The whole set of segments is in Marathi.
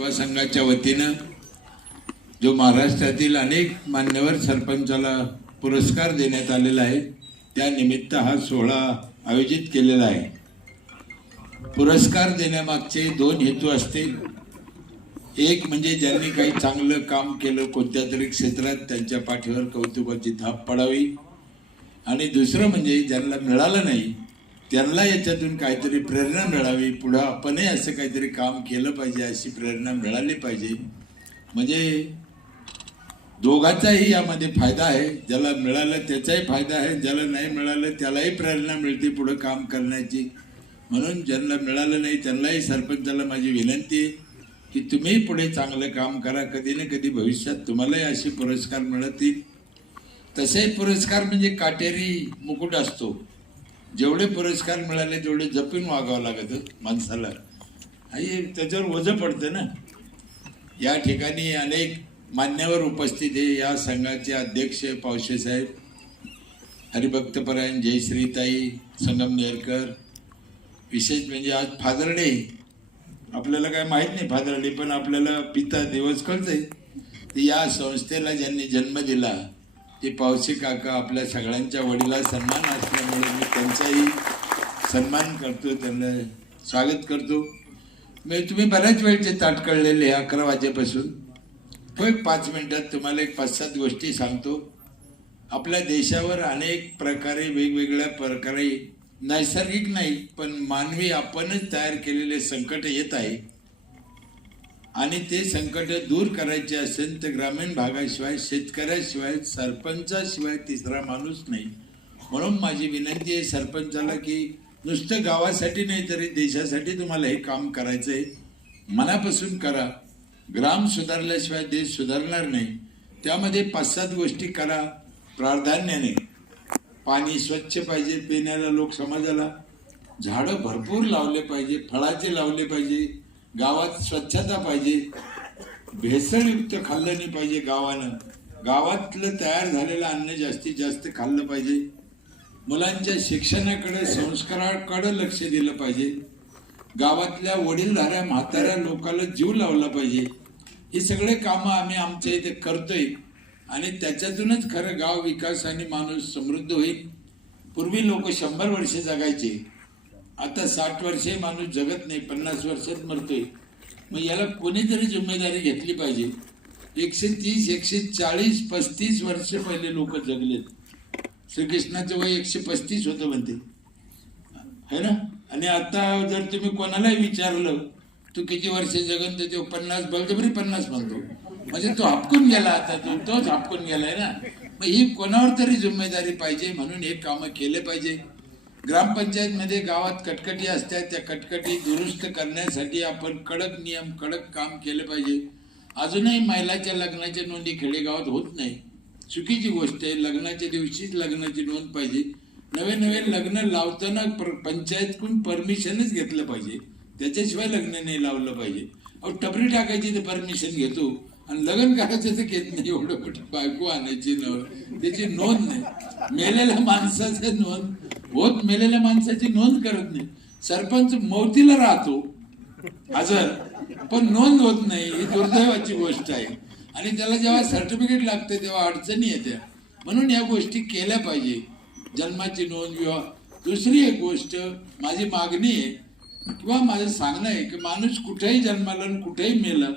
सेवा संघाच्या वतीनं जो महाराष्ट्रातील अनेक मान्यवर सरपंचाला पुरस्कार देण्यात आलेला आहे त्यानिमित्त हा सोहळा आयोजित केलेला आहे पुरस्कार देण्यामागचे दोन हेतू असतील एक म्हणजे ज्यांनी काही चांगलं काम केलं कोणत्या तरी क्षेत्रात त्यांच्या पाठीवर कौतुकाची धाप पडावी आणि दुसरं म्हणजे ज्यांना मिळालं नाही त्यांना याच्यातून काहीतरी प्रेरणा मिळावी पुढं आपणही असं काहीतरी काम केलं पाहिजे अशी प्रेरणा मिळाली पाहिजे म्हणजे दोघांचाही यामध्ये फायदा आहे ज्याला मिळाला त्याचाही फायदा आहे ज्याला नाही मिळालं त्यालाही प्रेरणा मिळते पुढं काम करण्याची म्हणून ज्यांना मिळालं नाही त्यांनाही सरपंचाला माझी विनंती आहे की तुम्ही पुढे चांगलं काम करा कधी ना कधी भविष्यात तुम्हालाही असे पुरस्कार मिळतील तसे पुरस्कार म्हणजे काटेरी मुकुट असतो जेवढे पुरस्कार मिळाले तेवढे जपून वागावं लागत माणसाला आई त्याच्यावर वजं पडतं ना या ठिकाणी अनेक मान्यवर उपस्थित आहे या संघाचे अध्यक्ष साहेब हरिभक्तपरायण जयश्रीताई संगम नेरकर विशेष म्हणजे आज फादरडे आपल्याला काय माहीत नाही फादरडे पण आपल्याला पिता दिवस कळतंय या संस्थेला ज्यांनी जन्म दिला ते पावसे काका आपल्या सगळ्यांच्या वडीला सन्मान असल्यामुळे मी त्यांचाही सन्मान करतो त्यांना स्वागत करतो मी तुम्ही बऱ्याच वेळचे ताटकळलेले अकरा वाजेपासून तो हो, एक पाच मिनटात तुम्हाला एक पाच सात गोष्टी सांगतो आपल्या देशावर अनेक प्रकारे वेगवेगळ्या प्रकारे नैसर्गिक नाही पण मानवी आपणच तयार केलेले संकट येत आहे आणि ते संकट दूर करायचे असेल तर ग्रामीण भागाशिवाय शेतकऱ्याशिवाय सरपंचाशिवाय तिसरा माणूस नाही म्हणून माझी विनंती आहे सरपंचाला की नुसतं गावासाठी नाही तरी देशासाठी तुम्हाला हे काम करायचं आहे मनापासून करा ग्राम सुधारल्याशिवाय देश सुधारणार नाही त्यामध्ये पाच सात गोष्टी करा प्राधान्याने पाणी स्वच्छ पाहिजे पिण्याला लोक समाजाला झाडं भरपूर लावले पाहिजे फळाचे लावले पाहिजे गावात स्वच्छता पाहिजे भेसळयुक्त खाल्लं नाही पाहिजे गावानं गावातलं तयार झालेलं अन्न जास्तीत जास्त खाल्लं पाहिजे मुलांच्या शिक्षणाकडे संस्काराकडे लक्ष दिलं पाहिजे गावातल्या वडीलधाऱ्या म्हाताऱ्या लोकाला जीव लावला पाहिजे ही सगळे कामं आम्ही आमच्या इथे करतोय आणि त्याच्यातूनच खरं गाव विकास आणि माणूस समृद्ध होईल पूर्वी लोक शंभर वर्षे जगायचे आता साठ वर्षे माणूस जगत नाही पन्नास वर्षात मरतोय मग याला कोणीतरी जिम्मेदारी घेतली पाहिजे एकशे तीस एकशे चाळीस पस्तीस वर्ष पहिले लोक जगलेत श्रीकृष्णाचं वय एकशे पस्तीस होतं म्हणते है ना आणि आता जर तुम्ही कोणालाही विचारलं तू किती वर्ष जगन तर तो पन्नास बरी पन्नास म्हणतो म्हणजे तो हापकून गेला आता तो तोच हापकून गेलाय ना मग ही कोणावर तरी जिम्मेदारी पाहिजे म्हणून हे कामं केले पाहिजे ग्रामपंचायतमध्ये गावात कटकटी असतात त्या कटकटी दुरुस्त करण्यासाठी आपण कडक नियम कडक काम केलं पाहिजे अजूनही महिलाच्या लग्नाच्या नोंदी खेडेगावात होत नाही चुकीची गोष्ट आहे लग्नाच्या दिवशीच लग्नाची नोंद पाहिजे नवे नवे लग्न लावताना पर पंचायतकडून परमिशनच घेतलं पाहिजे त्याच्याशिवाय लग्न नाही लावलं पाहिजे अहो टपरी टाकायची तर परमिशन घेतो आणि लग्न करायचं तर घेत नाही एवढं कुठे बायको आणायची नोंद त्याची नोंद नाही मेलेल्या माणसाची नोंद होत मेलेल्या माणसाची नोंद करत नाही सरपंच मौतीला राहतो हजर पण नोंद होत नाही ही दुर्दैवाची गोष्ट आहे आणि त्याला जेव्हा सर्टिफिकेट लागते तेव्हा अडचणी येत्या म्हणून या गोष्टी केल्या पाहिजे जन्माची नोंद किंवा दुसरी एक गोष्ट माझी मागणी आहे किंवा माझं सांगणं आहे की माणूस कुठेही जन्माला आणि कुठेही मेला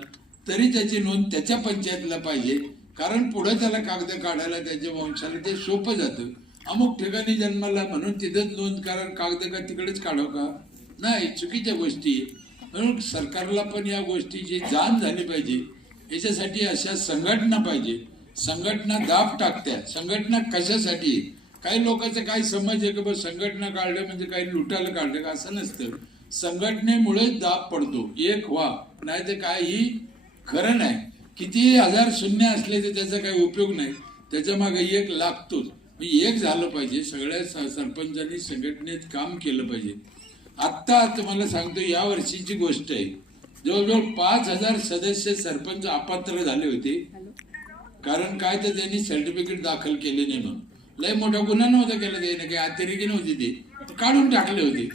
तरी त्याची नोंद त्याच्या पंचायतीला पाहिजे कारण पुढे त्याला कागद काढायला त्याच्या वंशाला ते सोपं जातं अमुक ठिकाणी जन्माला म्हणून तिथंच नोंद कारण कागद का तिकडेच काढव का नाही चुकीच्या गोष्टी म्हणून सरकारला पण या गोष्टीची जाण झाली पाहिजे याच्यासाठी अशा संघटना पाहिजे संघटना दाब टाकत्या संघटना कशासाठी काही लोकांचं काय समज आहे की बस संघटना काढलं म्हणजे काही लुटायला काढलं का असं नसतं संघटनेमुळेच दाब पडतो एक व्हा नाही तर काही खरं नाही किती हजार शून्य असले तर त्याचा काही उपयोग नाही त्याच्या मागे एक लागतोच एक झालं पाहिजे सगळ्या सरपंचांनी संघटनेत काम केलं पाहिजे आत्ता तुम्हाला सांगतो या वर्षीची गोष्ट आहे जवळजवळ पाच हजार सदस्य सरपंच अपात्र झाले होते कारण काय तर त्यांनी सर्टिफिकेट दाखल केले नाही म्हणून लय मोठा गुन्हा नव्हता केला त्याने काही अतिरेकी नव्हती ते काढून टाकले होते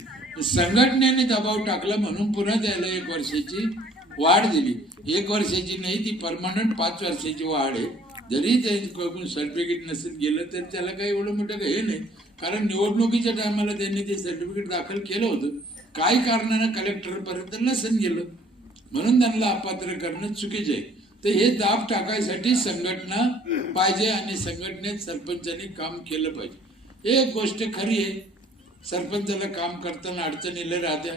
संघटनेने दबाव टाकला म्हणून पुन्हा त्याला एक वर्षाची वाढ दिली एक वर्षाची नाही ती परमनंट पाच वर्षाची वाढ आहे जरी ते सर्टिफिकेट नसेल गेलं तर त्याला काही एवढं मोठं काही हे नाही कारण निवडणुकीच्या टायमाला त्यांनी ते सर्टिफिकेट दाखल केलं होतं काय कारणानं कलेक्टरपर्यंत नसेल गेलं म्हणून त्यांना अपात्र करणं चुकीचं आहे तर हे दाब टाकायसाठी संघटना पाहिजे आणि संघटनेत सरपंचाने काम केलं पाहिजे एक गोष्ट खरी आहे सरपंचाला काम करताना अडचण राहत्या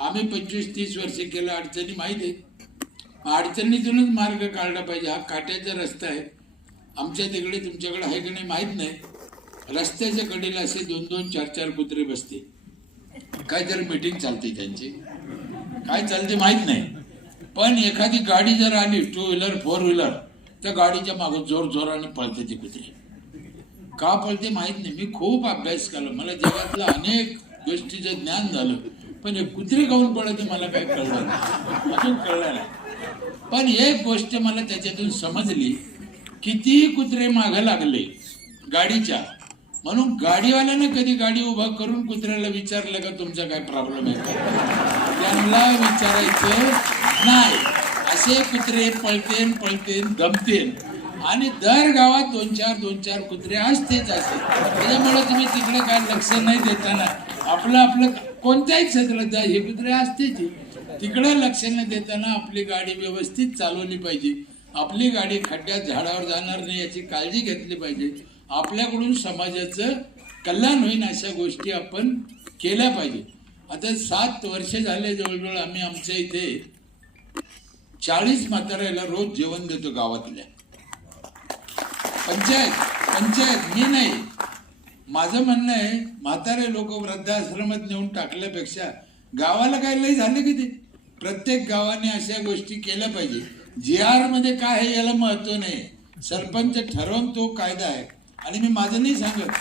आम्ही पंचवीस तीस वर्षे केलं अडचणी माहीत आहे अडचणीतूनच मार्ग काढला पाहिजे हा काट्याचा रस्ता आहे आमच्या तिकडे तुमच्याकडे आहे की नाही माहीत नाही रस्त्याच्या कडेला असे दोन दोन चार चार कुत्रे बसते काय तर मीटिंग चालते त्यांची काय चालते माहीत नाही पण एखादी गाडी जर आली टू व्हीलर फोर व्हीलर त्या गाडीच्या मागे जोर जोराने पळते ती कुत्रे का पळते माहीत नाही मी खूप अभ्यास केला मला जगातलं अनेक गोष्टीचं ज्ञान झालं पण हे कुत्री खाऊन पडत मला काय कळलं अजून कळलं नाही पण एक गोष्ट मला त्याच्यातून समजली कितीही कुत्रे मागं लागले गाडीच्या म्हणून गाडीवाल्यानं कधी गाडी उभा करून कुत्र्याला विचारलं का तुमचा काय प्रॉब्लेम आहे त्यांना विचारायचं नाही असे कुत्रे पळतेन पळतेन दमतेन आणि दर गावात दोन चार दोन चार कुत्रे असतेच असते त्याच्यामुळे तुम्ही तिकडे काय लक्ष नाही देताना आपलं आपलं कोणत्याही क्षेत्रात हे कुत्रे असतेच तिकडे लक्ष न देताना आपली गाडी व्यवस्थित चालवली पाहिजे आपली गाडी खड्ड्यात झाडावर जाणार नाही याची काळजी घेतली पाहिजे आपल्याकडून समाजाचं कल्याण होईन अशा गोष्टी आपण केल्या पाहिजे आता सात वर्ष झाले जवळजवळ आम्ही आमच्या इथे चाळीस म्हाताऱ्याला रोज जेवण देतो गावातल्या पंचायत पंचायत मी नाही माझं म्हणणं आहे म्हातारे लोक वृद्धाश्रमात नेऊन टाकल्यापेक्षा गावाला काय लय झालं की ते प्रत्येक गावाने अशा गोष्टी केल्या पाहिजे जी आर मध्ये काय आहे याला महत्व नाही सरपंच ठरवून तो कायदा आहे आणि मी माझं नाही सांगत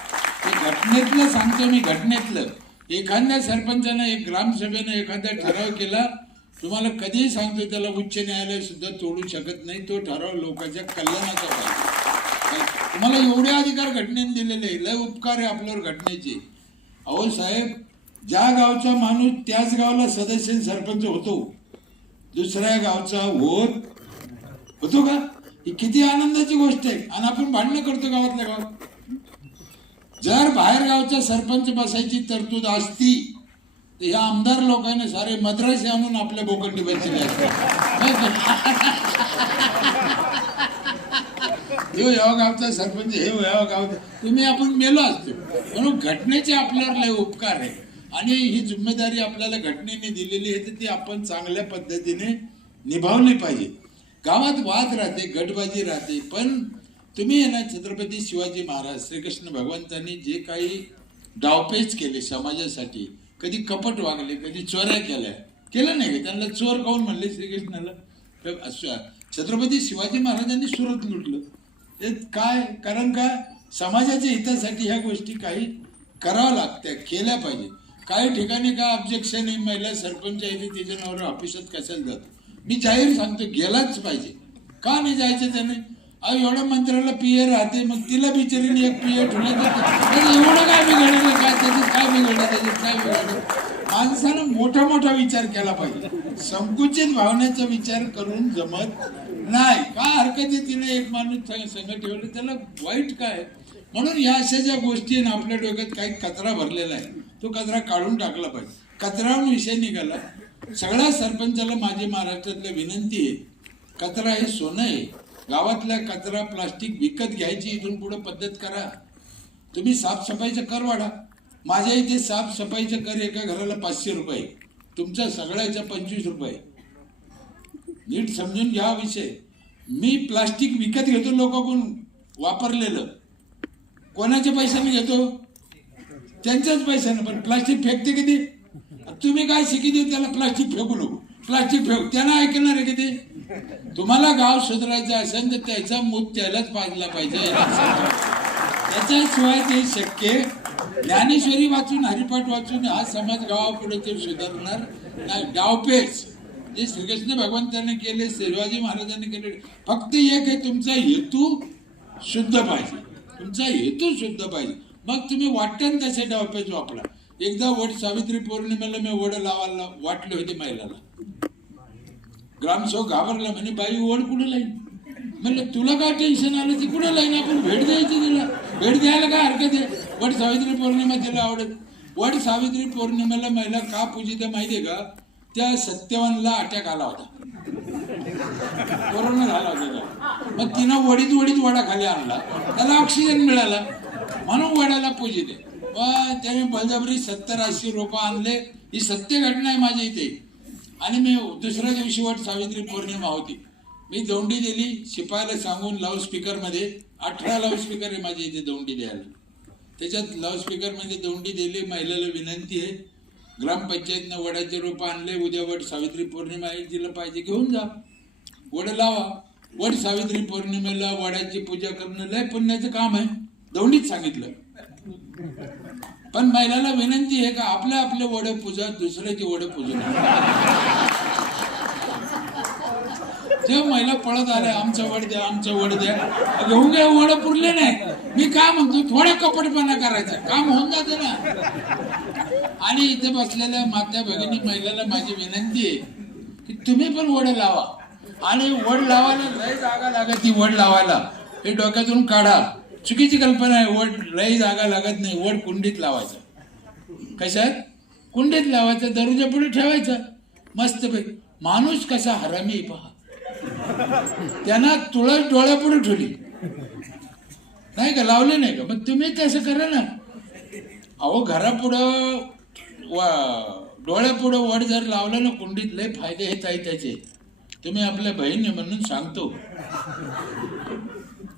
ते घटनेतलं सांगतो मी घटनेतलं एखाद्या सरपंचानं एक ग्रामसभेनं एखादा ठराव केला तुम्हाला कधीही सांगतो त्याला उच्च न्यायालय सुद्धा तोडू शकत नाही तो ठराव लोकांच्या कल्याणाचा पाहिजे तुम्हाला एवढे अधिकार घटनेने दिलेले लय उपकार आहे आपल्यावर घटनेचे अहो साहेब ज्या गावचा माणूस त्याच गावला सदस्य सरपंच होतो दुसऱ्या गावचा होत होतो का ही किती आनंदाची गोष्ट आहे आणि आपण भांडणं करतो गावातल्या गाव जर बाहेर गावचा सरपंच बसायची तरतूद असती तर ह्या आमदार लोकांनी सारे मद्रास आणून आपल्या बोकंडी बसले असते हे ह्या गावचा सरपंच हे हो, या गावचा तुम्ही आपण मेलो असतो म्हणून घटनेचे आपल्याला लय उपकार आहे आणि ही जिम्मेदारी आपल्याला घटनेने दिलेली आहे तर ती आपण चांगल्या पद्धतीने निभावली पाहिजे गावात वाद राहते गटबाजी राहते पण तुम्ही ना छत्रपती शिवाजी महाराज श्रीकृष्ण भगवंतांनी जे काही डावपेच केले समाजासाठी कधी कपट वागले कधी चोऱ्या केल्या केलं नाही का त्यांना चोर काऊन म्हणले श्रीकृष्णाला छत्रपती शिवाजी महाराजांनी सुरत लुटलं काय कारण का समाजाच्या हितासाठी ह्या गोष्टी काही कराव्या लागत्या केल्या पाहिजे काही ठिकाणी काय ऑब्जेक्शन आहे महिला सरपंच आहे तिच्या नावावर ऑफिसात कशाला जातो मी जाहीर सांगतो गेलाच पाहिजे का नाही जायचं त्याने अहो एवढ्या मंत्र्याला ए राहते मग तिला बिचारीने एक ए ठेवलं तर एवढं काय बिघडलं काय त्याच्यात काय बिघडलं त्याच्यात काय बिघडलं माणसानं मोठा मोठा विचार केला पाहिजे संकुचित भावनेचा विचार करून जमत नाही का हरकत तिने एक माणूस संघ ठेवलं त्याला वाईट काय म्हणून या अशा ज्या गोष्टी आपल्या डोक्यात काही कचरा भरलेला आहे तो कचरा काढून टाकला पाहिजे कचरा विषय निघाला सगळ्या सरपंचाला माझी महाराष्ट्रातल्या विनंती आहे कचरा हे सोनं आहे गावातल्या कचरा प्लास्टिक विकत घ्यायची इथून पुढे पद्धत करा तुम्ही साफसफाईचं कर वाढा माझ्या इथे साफसफाईचं कर एका घराला पाचशे रुपये तुमचा सगळ्याचा पंचवीस रुपये नीट समजून घ्या विषय मी प्लास्टिक विकत घेतो लोकांकडून वापरलेलं कोणाच्या मी घेतो त्यांच्याच पैशाने पण प्लास्टिक फेकते किती तुम्ही काय शिकिते त्याला प्लास्टिक फेकू नको प्लास्टिक फेक त्यांना ऐकणार आहे किती तुम्हाला गाव सुधरायचं असेल तर त्याचा मूत त्यालाच पाजला पाहिजे त्याच्याशिवाय ते शक्य ज्ञानेश्वरी वाचून हरिपाठ वाचून हा समाज गावापुढे ते सुधारणार नाही डावपेच जे श्रीकृष्ण भगवंतांनी केले शिवाजी महाराजांनी केले फक्त एक आहे तुमचा हेतू शुद्ध पाहिजे तुमचा हेतू शुद्ध पाहिजे मग तुम्ही वाटन तसे डावपेच वापरा एकदा वड सावित्री पौर्णिमेला मी वड लावायला वाटले होते महिलाला ग्रामसो घाबरला म्हणे बाई वड कुठे लाईन म्हणलं तुला काय टेन्शन आलं ते कुठे लाईन आपण भेट द्यायची तिला भेट द्यायला काय हरकत आहे वट सावित्री पौर्णिमा तिला आवडेल वट सावित्री पौर्णिमेला महिला का पूजित माहितीये का त्या सत्यवानला अटॅक आला होता कोरोना झाला होता मग तिनं वडीत वडीत वडा खाली आणला त्याला ऑक्सिजन मिळाला म्हणून वडाला पूजित आहे मग त्याने बळजबरी सत्तर अशी रोपं आणले ही सत्य घटना आहे माझ्या इथे आणि मी दुसऱ्या दिवशी वाट सावित्री पौर्णिमा होती मी दोंडी दिली शिपायला सांगून लाऊडस्पीकरमध्ये अठरा स्पीकर आहे माझ्या इथे दोंडी द्यायला त्याच्यात लाऊडस्पीकरमध्ये दोंडी दिली महिलाला विनंती आहे ग्रामपंचायतनं वड्याचे रूप आणले उद्या वड सावित्री पौर्णिमा आहे तिला पाहिजे घेऊन जा वड लावा वड सावित्री पौर्णिमेला वड्याची पूजा करणं लय पुण्याचं काम आहे दोंडीच सांगितलं पण महिलाला विनंती आहे का आपल्या आपल्या वड पूजा दुसऱ्याची वड पूजा जेव्हा महिला पळत आल्या आमचं वड द्या आमचं वड द्या घेऊन घ्या वड पुरले नाही मी काय म्हणतो थोडा कपटपणा करायचा काम होऊन जात ना आणि इथे बसलेल्या मात्या भगिनी महिलाला माझी विनंती आहे की तुम्ही पण वड लावा आणि वड लावायला लय जागा लागत ती वड लावायला हे डोक्यातून काढा चुकीची कल्पना आहे वड लय जागा लागत नाही वड कुंडीत लावायचं कशा कुंडीत लावायचं दरुजा पुढे ठेवायचं मस्त माणूस कसा हरामी पहा त्यांना तुळस डोळ्यापुढे ठेवली नाही का लावले नाही का मग तुम्ही असं करा ना अहो घरापुढं वा डोळ्यापुढं वड जर लावलं ना कुंडीत लय फायदे हेच आहे त्याचे तुम्ही आपल्या बहिणी म्हणून सांगतो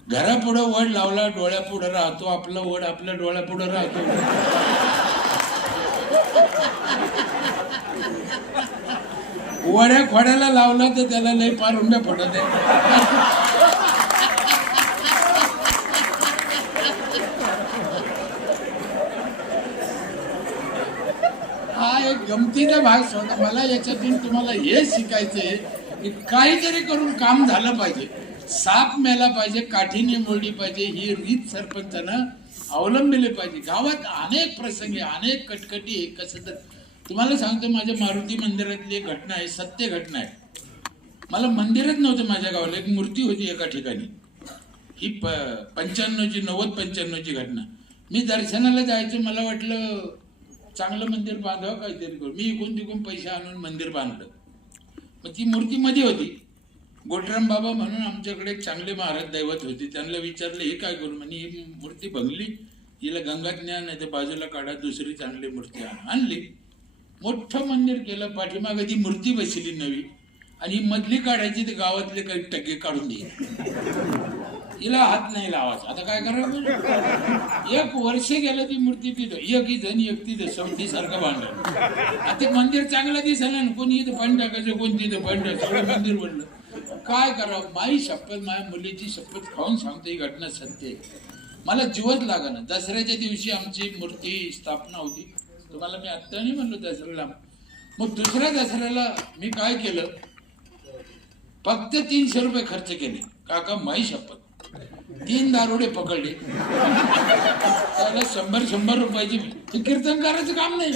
घरापुढं वड लावला डोळ्यापुढं राहतो आपलं वड आपल्या डोळ्यापुढं राहतो वड्या खोड्याला लावला तर त्याला लय पार पडत आहे एक गमतीचा भाग होता मला याच्यातून तुम्हाला हे शिकायचं की काहीतरी करून काम झालं पाहिजे साप मेला पाहिजे काठीने मोडली पाहिजे ही रीत सरपंचानं अवलंबिले पाहिजे गावात अनेक प्रसंग अनेक कटकटी कसं तर तुम्हाला सांगतो माझ्या मारुती मंदिरातली एक घटना आहे सत्य घटना आहे मला मंदिरच नव्हतं माझ्या गावाला एक मूर्ती होती एका ठिकाणी ही प पंच्याण्णवची नव्वद पंच्याण्णवची घटना मी दर्शनाला जायचं मला वाटलं चांगलं मंदिर बांधावं काहीतरी करू मी इकून तिकून पैसे आणून मंदिर बांधलं मग ती मूर्ती मध्ये होती गोटराम बाबा म्हणून आमच्याकडे चांगले महाराज दैवत होते त्यांना विचारलं हे काय करू म्हणे ही मूर्ती भंगली हिला गंगा ज्ञान आहे तर बाजूला काढा दुसरी चांगली मूर्ती आणली मोठं मंदिर केलं पाठीमागे ती मूर्ती बसली नवी आणि मधली काढायची ते गावातले काही टक्के काढून दे तिला हात नाही लावायचा आता काय करावं एक वर्ष गेलं ती मूर्ती तिथं एक जण एक तिथं शेवटी सारखं बांधलं आता मंदिर चांगलं दिसलं ना कोणी इथं पण टाकायचं कोण तिथं पण टाकायचं मंदिर बनलं काय करावं माई शपथ माझ्या मुलीची शपथ खाऊन सांगते ही घटना सत्य मला जीवच लागणार दसऱ्याच्या दिवशी आमची मूर्ती स्थापना होती तुम्हाला मी आत्ता नाही म्हणलो दसऱ्याला मग दुसऱ्या दसऱ्याला मी काय केलं फक्त तीनशे रुपये खर्च केले काका माई शपथ तीन दारुडे पकडले त्याला शंभर शंभर रुपयाची कीर्तन करायचं काम नाही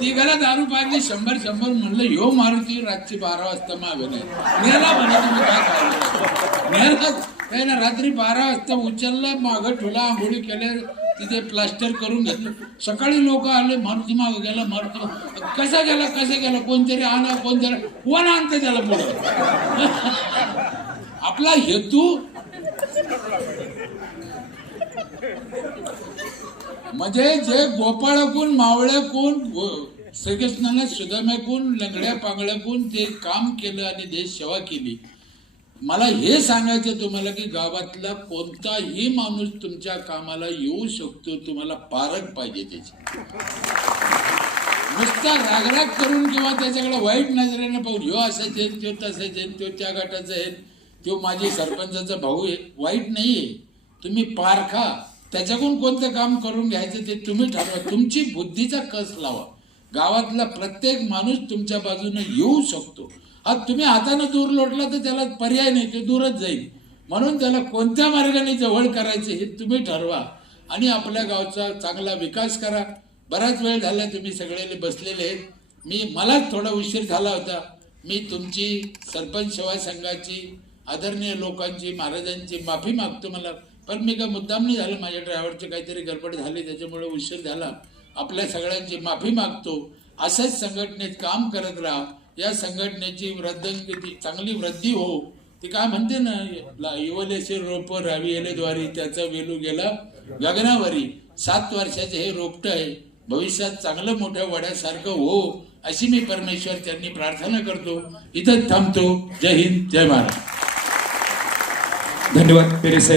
तिघाला दारू पाहिजे शंभर शंभर म्हणलं यो मारुती रात्री बारा वाजता मागे नेला म्हणा तुम्ही काय नेला काही ना रात्री बारा वाजता उचलला मागं ठुला आंघोळी केल्या तिथे प्लास्टर करून घेतलं सकाळी लोक आले मारुती माग गेला मारुती कसा गेला कसा गेला कोणतरी आला कोणतरी कोण आणतं त्याला आपला हेतू म्हणजे जे गोपाळकून मावळ्याकून श्रीकृष्णाने कोण लंगड्या पांगळ्याकून ते काम केलं आणि देश सेवा केली मला हे सांगायचं तुम्हाला की गावातला कोणताही माणूस तुमच्या कामाला येऊ शकतो तुम्हाला पारख पाहिजे त्याची नुसता रागराग करून किंवा त्याच्याकडे वाईट नजरेने पाहून ह्यो असायचे तो तसायचे तो त्या गटाचा आहे तो माझी सरपंचाचा भाऊ आहे वाईट नाही आहे तुम्ही पारखा त्याच्याकडून कोणतं काम करून घ्यायचं ते तुम्ही ठरवा तुमची बुद्धीचा कस लावा गावातला प्रत्येक माणूस तुमच्या बाजूने येऊ शकतो आज तुम्ही हाताने दूर लोटला तर त्याला पर्याय नाही ते दूरच जाईल म्हणून त्याला कोणत्या मार्गाने जवळ करायचे हे तुम्ही ठरवा आणि आपल्या गावचा चांगला विकास करा बराच वेळ झाला तुम्ही सगळे बसलेले आहेत मी मलाच थोडा उशीर झाला होता मी तुमची सरपंच सेवा संघाची आदरणीय लोकांची महाराजांची माफी मागतो मला पण मी काय मुद्दाम नाही झालं माझ्या ड्रायव्हरची काहीतरी गडबड झाली त्याच्यामुळे उशीर झाला आपल्या सगळ्यांची माफी मागतो असंच संघटनेत काम करत राहा या संघटनेची वृद्धंगती चांगली वृद्धी हो ते काय म्हणते ना युवलेचे रोप रावी त्याचा वेलू गेला गगनावरी सात वर्षाचे हे रोपट आहे भविष्यात चांगलं मोठ्या वड्यासारखं हो अशी मी परमेश्वर त्यांनी प्रार्थना करतो इथं थांबतो जय हिंद जय महाराज धन्यवाद